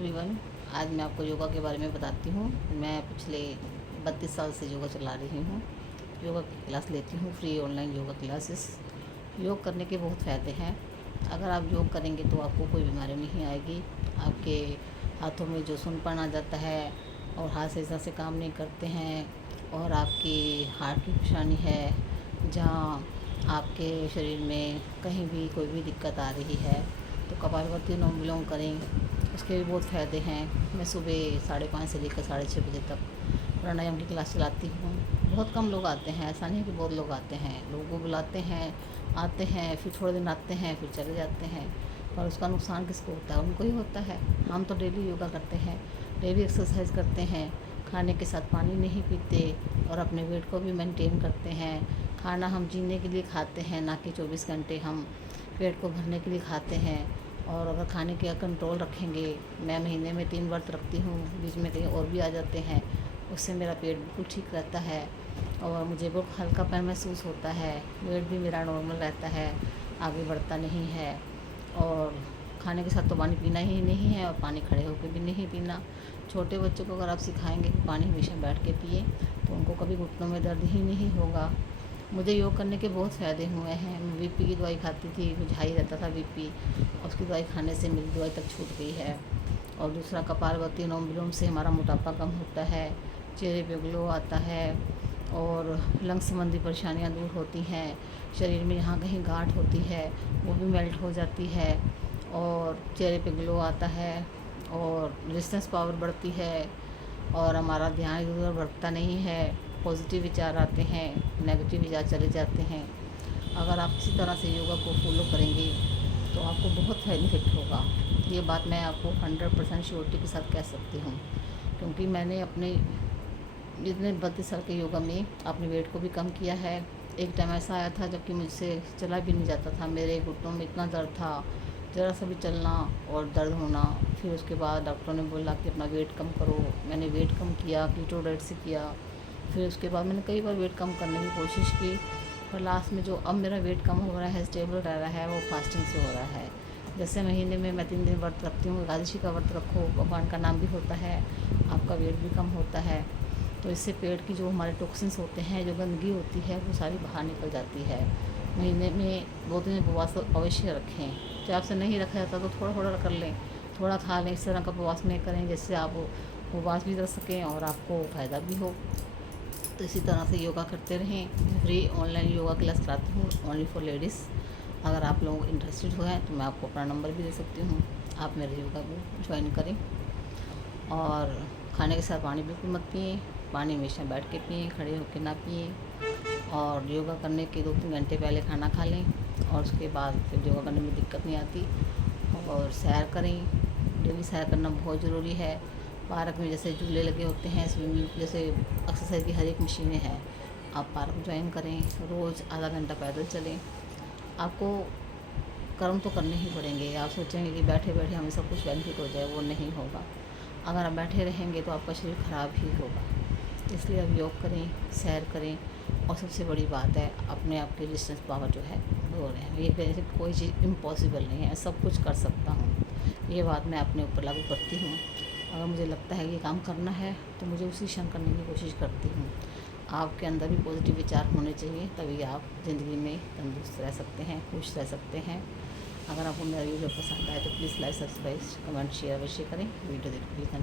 Everyone, आज मैं आपको योगा के बारे में बताती हूँ। मैं पिछले 32 साल से योगा चला रही हूँ। योगा की क्लास लेती हूँ, फ्री ऑनलाइन योगा क्लासेस। योग करने के बहुत फ़ायदे हैं। अगर आप योग करेंगे तो आपको कोई बीमारी नहीं आएगी। आपके हाथों में जो सुनपन आ जाता है और हाथ सही से काम नहीं करते हैं, और आपकी हार्ट की परेशानी है, जहाँ आपके शरीर में कहीं भी कोई भी दिक्कत आ रही है, तो कपालभाति अनुलोम विलोम करें। उसके भी बहुत फ़ायदे हैं। मैं सुबह 5:30 से लेकर 6:30 बजे तक प्राणायाम की क्लास चलाती हूँ। बहुत कम लोग आते हैं, ऐसा नहीं कि बहुत लोग आते हैं। लोगों को बुलाते हैं, आते हैं, फिर थोड़े दिन आते हैं, फिर चले जाते हैं। पर उसका नुकसान किसको होता है? उनको ही होता है। हम तो डेली योगा करते हैं, डेली एक्सरसाइज करते हैं, खाने के साथ पानी नहीं पीते और अपने वेट को भी मेंटेन करते हैं। खाना हम जीने के लिए खाते हैं, ना कि 24 घंटे हम पेट को भरने के लिए खाते हैं। और अगर खाने का कंट्रोल रखेंगे, मैं महीने में 3 व्रत रखती हूँ, बीच में कहीं और भी आ जाते हैं, उससे मेरा पेट बिल्कुल ठीक रहता है और मुझे बहुत हल्कापन महसूस होता है। वेट भी मेरा नॉर्मल रहता है, आगे बढ़ता नहीं है। और खाने के साथ तो पानी पीना ही नहीं है, और पानी खड़े होकर भी नहीं पीना। छोटे बच्चों को अगर आप सिखाएंगे कि पानी हमेशा बैठ के पिए, तो उनको कभी घुटनों में दर्द ही नहीं होगा। मुझे योग करने के बहुत फ़ायदे हुए हैं। मैं बीपी की दवाई खाती थी, मुझे हाई रहता था बीपी, उसकी दवाई खाने से मेरी दवाई तक छूट गई है। और दूसरा, कपालभाति अनुलोम विलोम से हमारा मोटापा कम होता है, चेहरे पे ग्लो आता है, और लंग संबंधी परेशानियां दूर होती हैं। शरीर में जहाँ कहीं गांठ होती है वो भी मेल्ट हो जाती है, और चेहरे पे ग्लो आता है, और रेजिस्टेंस पावर बढ़ती है, और हमारा ध्यान इधर उधर भटकता नहीं है। पॉजिटिव विचार आते हैं, नेगेटिव विचार चले जाते हैं। अगर आप इसी तरह से योगा को फॉलो करेंगे तो आपको बहुत बेनिफिट होगा। ये बात मैं आपको 100% श्योरिटी के साथ कह सकती हूँ, क्योंकि मैंने अपने जितने 32 साल के योगा में अपने वेट को भी कम किया है। एक टाइम ऐसा आया था जबकि मुझसे चला भी नहीं जाता था, मेरे घुटनों में इतना दर्द था, ज़रा सा भी चलना और दर्द होना। फिर उसके बाद डॉक्टर ने बोला कि अपना वेट कम करो। मैंने वेट कम किया, कीटो डाइट से किया। फिर उसके बाद मैंने कई बार वेट कम करने की कोशिश की, पर लास्ट में जो अब मेरा वेट कम हो रहा है, स्टेबल रह रहा है, वो फास्टिंग से हो रहा है। जैसे महीने में मैं 3 दिन व्रत रखती हूँ। एकादशी का व्रत रखो, भगवान का नाम भी होता है, आपका वेट भी कम होता है। तो इससे पेट की जो हमारे टॉक्सिन्स होते हैं, जो गंदगी होती है, वो सारी बाहर निकल जाती है। महीने में 2 दिन उपवास तो अवश्य रखें। चाहे आपसे नहीं रखा जाता तो थोड़ा थोड़ा कर लें, थोड़ा खा लें। इस तरह का उपवास नहीं करें जिससे आप उपवास भी कर सकें और आपको फ़ायदा भी हो। तो इसी तरह से योगा करते रहें। फ्री ऑनलाइन योगा क्लास कराती हूँ, ओनली फॉर लेडीज़। अगर आप लोग इंटरेस्टेड हो हैं तो मैं आपको अपना नंबर भी दे सकती हूँ, आप मेरे योगा को ज्वाइन करें। और खाने के साथ पानी बिल्कुल मत पिए, पानी हमेशा बैठ के पिए, खड़े होकर ना पिए। और योगा करने के 2-3 घंटे पहले खाना खा लें, और उसके बाद फिर योगा करने में दिक्कत नहीं आती। और सैर करें, डेली सैर करना बहुत ज़रूरी है। पार्क में जैसे झूले लगे होते हैं, स्विमिंग जैसे एक्सरसाइज की हर एक मशीनें हैं, आप पार्क ज्वाइन करें। रोज़ आधा घंटा पैदल चलें। आपको कर्म तो करने ही पड़ेंगे। आप सोचेंगे कि बैठे बैठे हमें सब कुछ बेनिफिट हो जाए, वो नहीं होगा। अगर आप बैठे रहेंगे तो आपका शरीर ख़राब ही होगा। इसलिए आप योग करें, सैर करें, और सबसे बड़ी बात है, अपने आप की रेजिस्टेंस पावर जो है वो रहे। ये कहने से कोई चीज़ इम्पॉसिबल नहीं है, सब कुछ कर सकता हूँ। ये बात मैं अपने ऊपर लागू करती हूँ। अगर मुझे लगता है कि ये काम करना है तो मुझे उसी क्षण करने की कोशिश करती हूँ। आपके अंदर भी पॉजिटिव विचार होने चाहिए, तभी आप ज़िंदगी में तंदुरुस्त रह सकते हैं, खुश रह सकते हैं। अगर आपको मेरा वीडियो पसंद आए तो please like, subscribe, comment, share अवश्य करें। वीडियो देखने के लिए धन्यवाद।